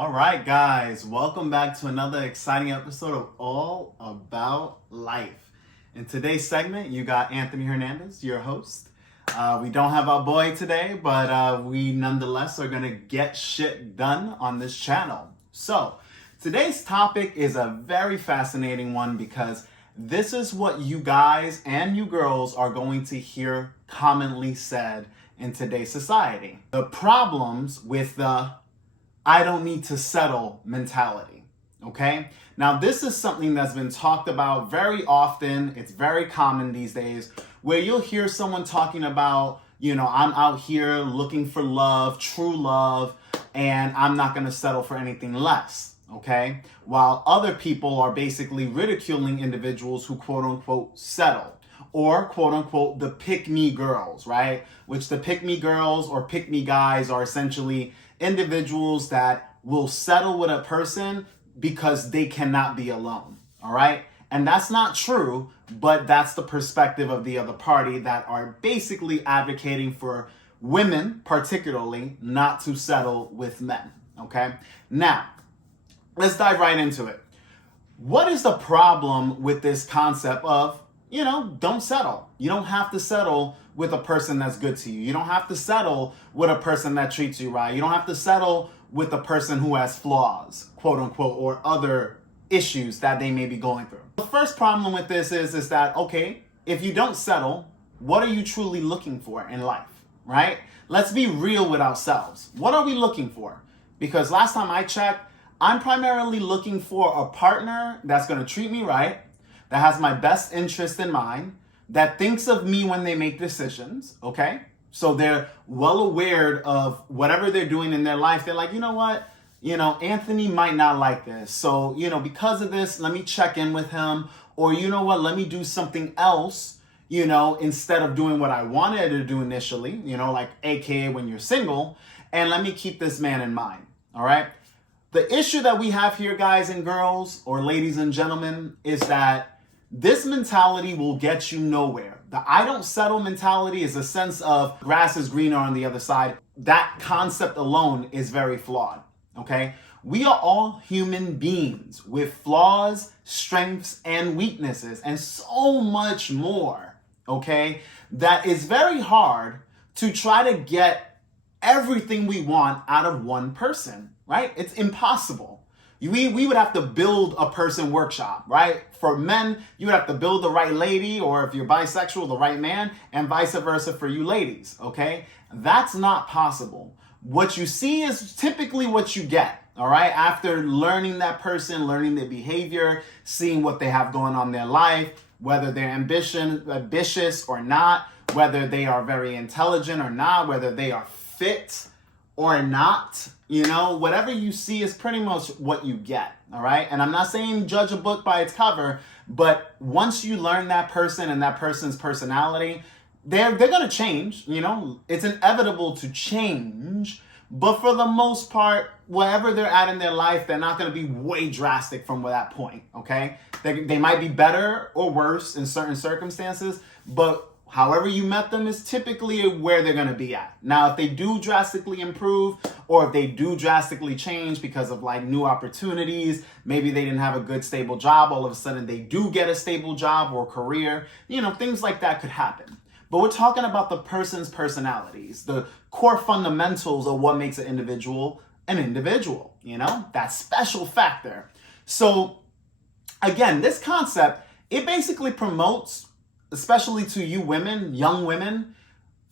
All right, guys, welcome back to another exciting episode of All About Life. In today's segment, you got Anthony Hernandez, your host. We don't have our boy today, but we nonetheless are going to get shit done on this channel. So, today's topic is a very fascinating one because this is what you guys and you girls are going to hear commonly said in today's society. The problems with the I don't need to settle mentality, okay? Now, this is something that's been talked about very often. It's very common these days where you'll hear someone talking about, I'm out here looking for love, true love, and I'm not gonna settle for anything less, okay? While other people are basically ridiculing individuals who quote unquote settle. Or quote unquote the pick me girls, right? Which the pick me girls or pick me guys are essentially individuals that will settle with a person because they cannot be alone, all right? And that's not true, but that's the perspective of the other party that are basically advocating for women, particularly, not to settle with men, okay? Now, let's dive right into it. What is the problem with this concept of don't settle. You don't have to settle with a person that's good to you. You don't have to settle with a person that treats you right. You don't have to settle with a person who has flaws, quote unquote, or other issues that they may be going through. The first problem with this is that, okay, if you don't settle, what are you truly looking for in life, right? Let's be real with ourselves. What are we looking for? Because last time I checked, I'm primarily looking for a partner that's going to treat me right, that has my best interest in mind, that thinks of me when they make decisions, okay? So they're well aware of whatever they're doing in their life. They're like, you know what? Anthony might not like this. So, because of this, let me check in with him. Or, you know what? Let me do something else, instead of doing what I wanted to do initially, like AKA when you're single. And let me keep this man in mind, all right? The issue that we have here, guys and girls, or ladies and gentlemen, is that this mentality will get you nowhere. The I don't settle mentality is a sense of grass is greener on the other side. That concept alone is very flawed, okay? We are all human beings with flaws, strengths, and weaknesses, and so much more, okay? That is very hard to try to get everything we want out of one person, right? It's impossible. We would have to build a person workshop, right? For men, you would have to build the right lady, or if you're bisexual, the right man, and vice versa for you ladies, okay? That's not possible. What you see is typically what you get, all right? After learning that person, learning their behavior, seeing what they have going on in their life, whether they're ambitious or not, whether they are very intelligent or not, whether they are fit or not, whatever you see is pretty much what you get, all right? And I'm not saying judge a book by its cover, but once you learn that person and that person's personality, they're going to change, It's inevitable to change, but for the most part, wherever they're at in their life, they're not going to be way drastic from that point, okay? They might be better or worse in certain circumstances, but however you met them is typically where they're going to be at. Now, if they do drastically improve, or if they do drastically change because of like new opportunities, maybe they didn't have a good stable job, all of a sudden they do get a stable job or career, things like that could happen. But we're talking about the person's personalities, the core fundamentals of what makes an individual, that special factor. So again, this concept, it basically promotes, especially to you women, young women,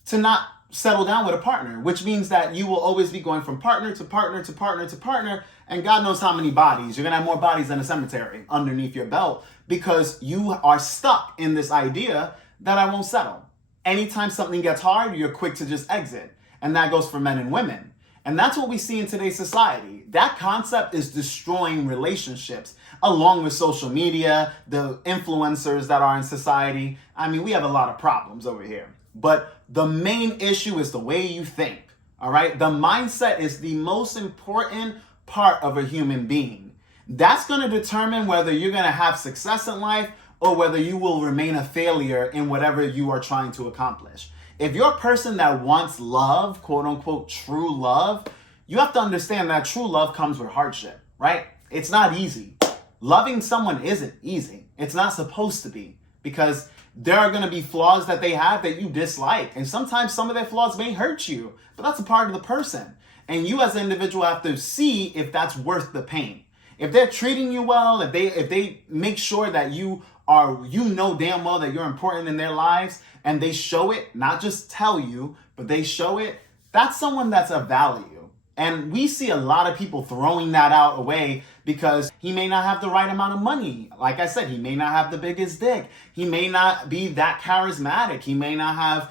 to not settle down with a partner, which means that you will always be going from partner to partner to partner to partner, and God knows how many bodies. You're gonna have more bodies than a cemetery underneath your belt because you are stuck in this idea that I won't settle. Anytime something gets hard, you're quick to just exit. And that goes for men and women. And that's what we see in today's society. That concept is destroying relationships along with social media, the influencers that are in society. I mean, we have a lot of problems over here. But the main issue is the way you think, all right? The mindset is the most important part of a human being. That's going to determine whether you're going to have success in life or whether you will remain a failure in whatever you are trying to accomplish. If you're a person that wants love, quote unquote, true love, you have to understand that true love comes with hardship, right? It's not easy. Loving someone isn't easy. It's not supposed to be, because there are going to be flaws that they have that you dislike. And sometimes some of their flaws may hurt you, but that's a part of the person. And you as an individual have to see if that's worth the pain. If they're treating you well, if they make sure that you know damn well that you're important in their lives, and they show it, not just tell you, but they show it, that's someone that's of value. And we see a lot of people throwing that out away because he may not have the right amount of money. Like I said, he may not have the biggest dick. He may not be that charismatic. He may not have,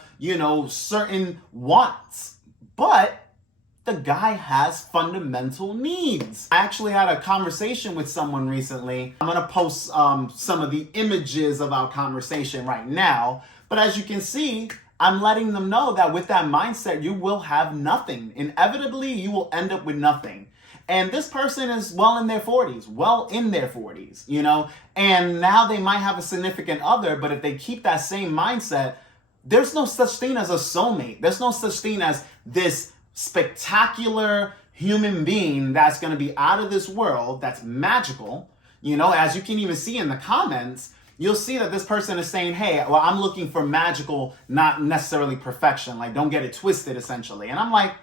certain wants. But the guy has fundamental needs. I actually had a conversation with someone recently. I'm gonna post some of the images of our conversation right now. But as you can see, I'm letting them know that with that mindset, you will have nothing. Inevitably, you will end up with nothing. And this person is well in their 40s, and now they might have a significant other, but if they keep that same mindset, there's no such thing as a soulmate. There's no such thing as this spectacular human being that's going to be out of this world, that's magical. As you can even see in the comments, you'll see that this person is saying, hey, well, I'm looking for magical, not necessarily perfection. Like, don't get it twisted, essentially. And I'm like,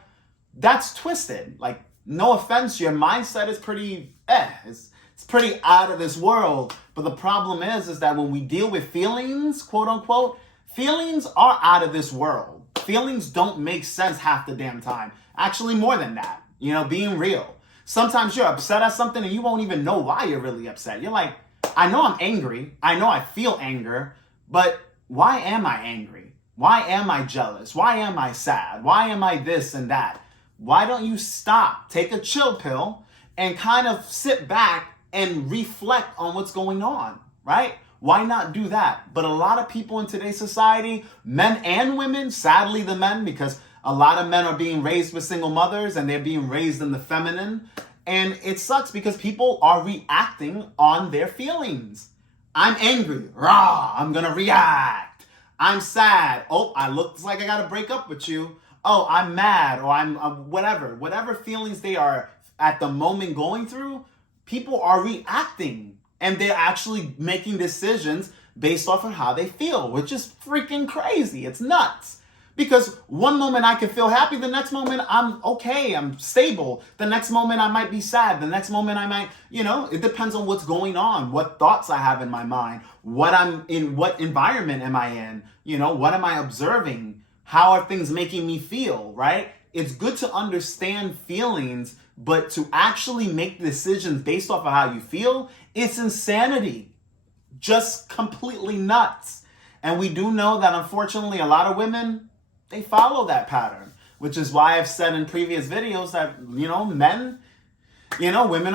that's twisted. Like, no offense, your mindset is pretty, it's pretty out of this world. But the problem is that when we deal with feelings, quote unquote, feelings are out of this world. Feelings don't make sense half the damn time. Actually, more than that, being real. Sometimes you're upset at something and you won't even know why you're really upset. You're like, I know I'm angry. I know I feel anger, but why am I angry? Why am I jealous? Why am I sad? Why am I this and that? Why don't you stop, take a chill pill, and kind of sit back and reflect on what's going on, right? Why not do that? But a lot of people in today's society, men and women, sadly the men, because a lot of men are being raised with single mothers and they're being raised in the feminine. And it sucks because people are reacting on their feelings. I'm angry. Rah, I'm going to react. I'm sad. Oh, looks like I got to break up with you. Oh, I'm mad, or I'm whatever feelings they are at the moment going through, people are reacting. And they're actually making decisions based off of how they feel, which is freaking crazy. It's nuts. Because one moment I can feel happy, the next moment I'm okay, I'm stable. The next moment I might be sad. The next moment I might, it depends on what's going on, what thoughts I have in my mind, what environment am I in, what am I observing? How are things making me feel, right? It's good to understand feelings, but to actually make decisions based off of how you feel, it's insanity. Just completely nuts. And we do know that unfortunately a lot of women, they follow that pattern, which is why I've said in previous videos that, women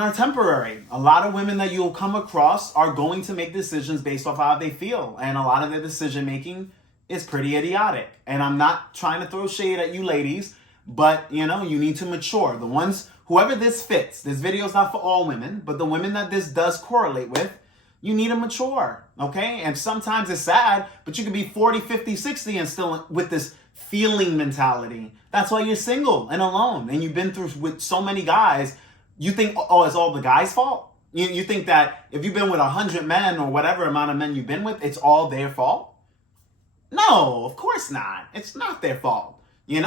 are temporary. A lot of women that you'll come across are going to make decisions based off how they feel. And a lot of their decision making is pretty idiotic. And I'm not trying to throw shade at you ladies, but you need to mature. Whoever this fits, this video is not for all women, but the women that this does correlate with, you need to mature, okay? And sometimes it's sad, but you could be 40, 50, 60 and still with this feeling mentality. That's why you're single and alone. And you've been through with so many guys, you think, oh, it's all the guy's fault? You think that if you've been with 100 men or whatever amount of men you've been with, it's all their fault? No, of course not. It's not their fault.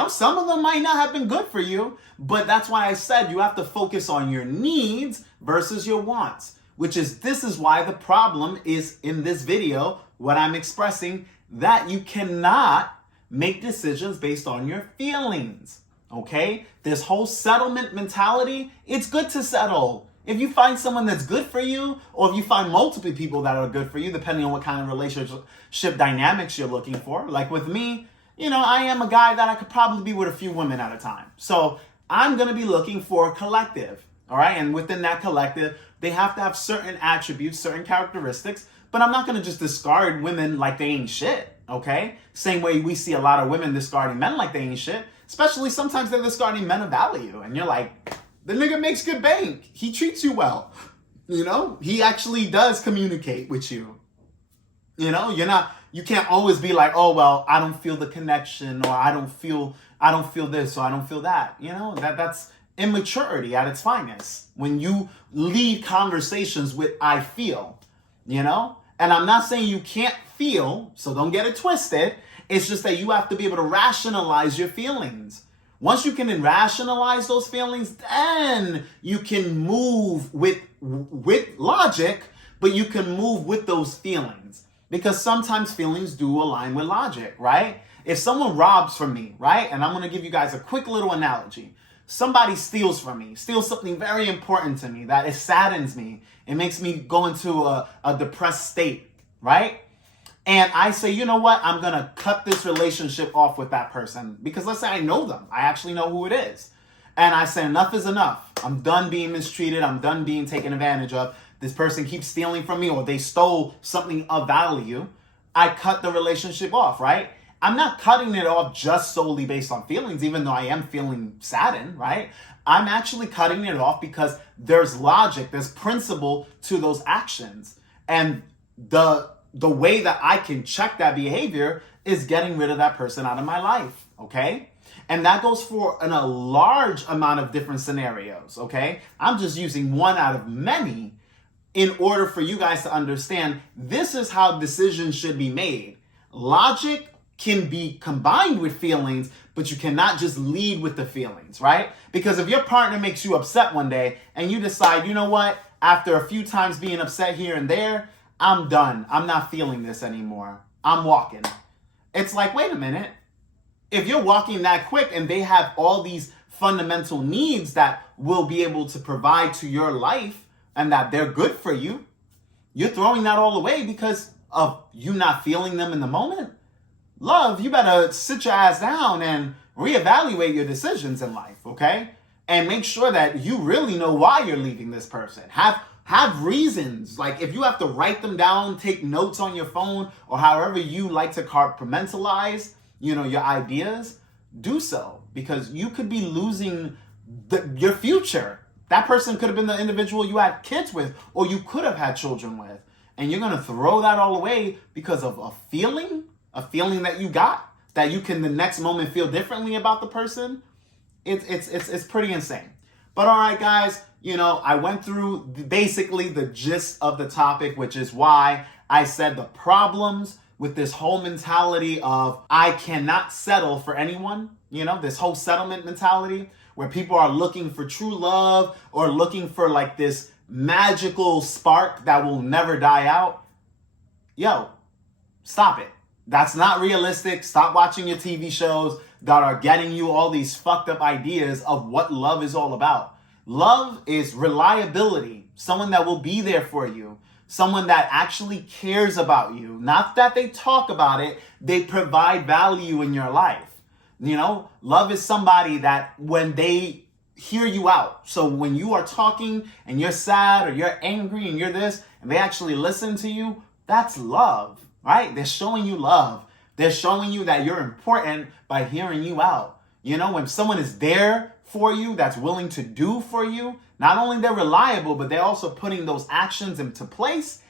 Some of them might not have been good for you, but that's why I said you have to focus on your needs versus your wants, this is why the problem is in this video, what I'm expressing, that you cannot make decisions based on your feelings, okay? This whole settlement mentality, it's good to settle. If you find someone that's good for you, or if you find multiple people that are good for you, depending on what kind of relationship dynamics you're looking for, like with me, I am a guy that I could probably be with a few women at a time. So I'm going to be looking for a collective, all right? And within that collective, they have to have certain attributes, certain characteristics, but I'm not going to just discard women like they ain't shit, okay? Same way we see a lot of women discarding men like they ain't shit, especially sometimes they're discarding men of value. And you're like, the nigga makes good bank. He treats you well. He actually does communicate with you. You can't always be like, oh, well, I don't feel the connection, or I don't feel this, or I don't feel that. immaturity at its finest. When you lead conversations with "I feel," you know? And I'm not saying you can't feel, so don't get it twisted. It's just that you have to be able to rationalize your feelings. Once you can rationalize those feelings, then you can move with logic, but you can move with those feelings. Because sometimes feelings do align with logic, right? If someone robs from me, right? And I'm going to give you guys a quick little analogy. Somebody steals from me, steals something very important to me that it saddens me. It makes me go into a depressed state, right? And I say, you know what? I'm going to cut this relationship off with that person. Because let's say I know them. I actually know who it is. And I say, enough is enough. I'm done being mistreated. I'm done being taken advantage of. This person keeps stealing from me, or they stole something of value. I cut the relationship off, right? I'm not cutting it off just solely based on feelings, even though I am feeling saddened, right? I'm actually cutting it off because there's logic, there's principle to those actions. And the way that I can check that behavior is getting rid of that person out of my life, okay? And that goes for a large amount of different scenarios, okay? I'm just using one out of many in order for you guys to understand this is how decisions should be made. Logic can be combined with feelings, but you cannot just lead with the feelings, right? Because if your partner makes you upset one day and you decide, you know what, after a few times being upset here and there, I'm done. I'm not feeling this anymore. I'm walking. It's like, wait a minute. If you're walking that quick and they have all these fundamental needs that will be able to provide to your life and that they're good for you, you're throwing that all away because of you not feeling them in the moment. Love, you better sit your ass down and reevaluate your decisions in life, okay? And make sure that you really know why you're leaving this person. Have reasons. Like if you have to write them down, take notes on your phone, or however you like to compartmentalize, your ideas, do so. Because you could be losing your future. That person could have been the individual you had kids with, or you could have had children with. And you're going to throw that all away because of a feeling that you got, that you can the next moment feel differently about the person. It's pretty insane. But all right, guys, I went through basically the gist of the topic, which is why I said the problems with this whole mentality of I cannot settle for anyone, this whole settlement mentality where people are looking for true love or looking for like this magical spark that will never die out. Yo, stop it. That's not realistic. Stop watching your TV shows that are getting you all these fucked up ideas of what love is all about. Love is reliability, someone that will be there for you, someone that actually cares about you. Not that they talk about it, they provide value in your life. Love is somebody that when they hear you out. So when you are talking and you're sad or you're angry and you're this, and they actually listen to you, that's love. Right? They're showing you love. They're showing you that you're important by hearing you out. When someone is there for you, that's willing to do for you, not only they're reliable, but they're also putting those actions into place.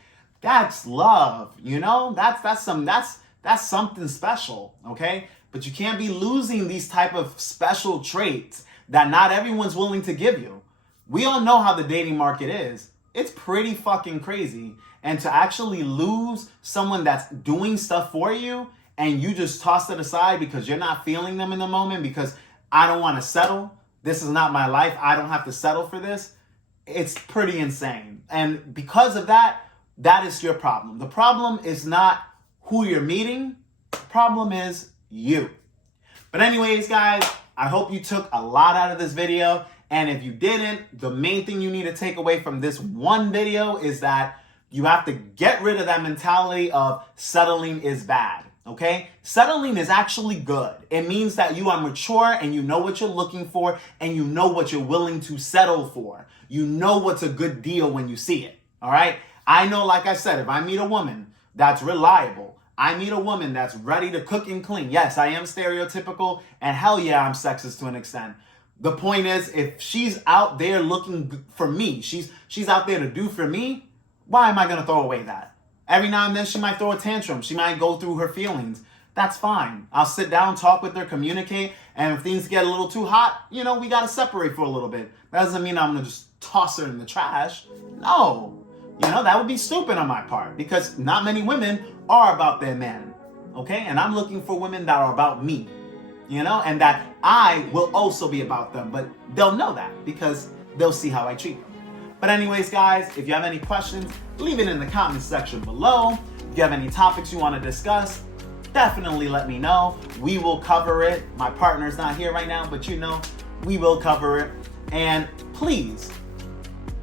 That's love. That's something special. Okay? But you can't be losing these type of special traits that not everyone's willing to give you. We all know how the dating market is. It's pretty fucking crazy. And to actually lose someone that's doing stuff for you and you just toss it aside because you're not feeling them in the moment because I don't want to settle. This is not my life. I don't have to settle for this. It's pretty insane. And because of that, that is your problem. The problem is not who you're meeting. The problem is you. But anyways, guys, I hope you took a lot out of this video. And if you didn't, the main thing you need to take away from this one video is that you have to get rid of that mentality of settling is bad, okay? Settling is actually good. It means that you are mature and you know what you're looking for and you know what you're willing to settle for. You know what's a good deal when you see it, all right? I know, like I said, if I meet a woman that's reliable, I meet a woman that's ready to cook and clean. Yes, I am stereotypical, and hell yeah, I'm sexist to an extent. The point is, if she's out there looking for me, she's out there to do for me, why am I going to throw away that? Every now and then she might throw a tantrum. She might go through her feelings. that's fine. I'll sit down, talk with her, communicate, and if things get a little too hot, you know, we gotta separate for a little bit. That doesn't mean I'm gonna just toss her in the trash. No, you know, that would be stupid on my part because not many women are about their man, okay? And I'm looking for women that are about me, you know, and that I will also be about them, but they'll know that because they'll see how I treat them. But anyways, guys, if you have any questions, leave it in the comments section below. If you have any topics you want to discuss, definitely let me know. We will cover it. My partner's not here right now, but you know, we will cover it. And please,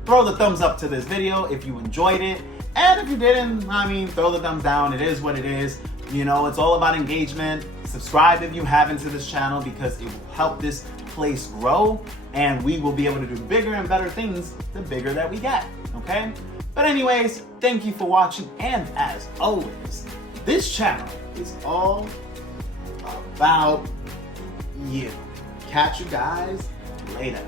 throw the thumbs up to this video if you enjoyed it. And if you didn't, I mean, throw the thumbs down. It is what it is. You know, it's all about engagement. Subscribe if you haven't to this channel because it will help this place grow. And we will be able to do bigger and better things the bigger that we get, okay? But anyways, thank you for watching. And as always, this channel is all about you. Catch you guys later.